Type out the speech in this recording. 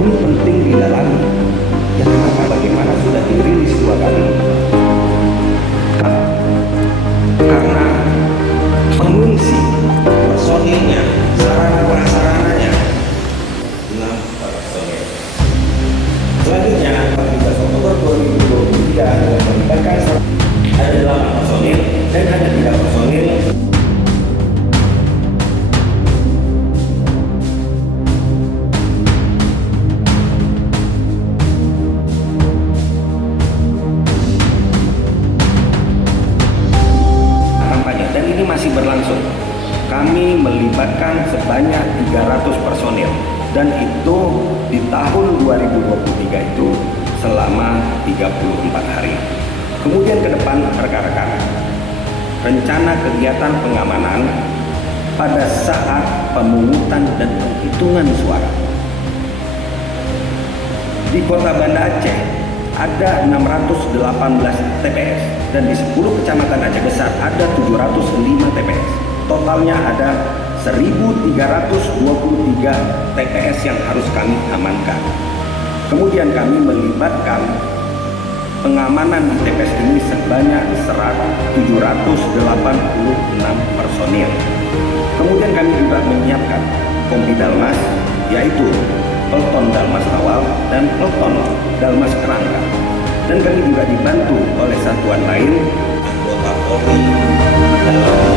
ini penting didalami. Ya kenapa, bagaimana sudah dirilis 2 kali? Karena pengungsi, personilnya, sarana prasarananya 6 personil. Selanjutnya 14 Oktober 2023 melibatkan ada 8 personil dan ada 3 personil. Dan ini masih berlangsung. Kami melibatkan sebanyak 300 personil dan itu di tahun 2023 itu selama 34 hari. Kemudian ke depan rekan-rekan, rencana kegiatan pengamanan pada saat pemungutan dan penghitungan suara. Di Kota Banda Aceh ada 618 TPS dan di 10 kecamatan Aceh Besar ada 705 TPS. Totalnya ada 1.323 TPS yang harus kami amankan. Kemudian kami melibatkan pengamanan di TPS ini sebanyak 786 personil. Kemudian kami juga menyiapkan Kompi Dalmas, yaitu Pelton Dalmas Awal dan Pelton Dalmas Kerangka. Dan kami juga dibantu oleh satuan lain, anggota Polri dalam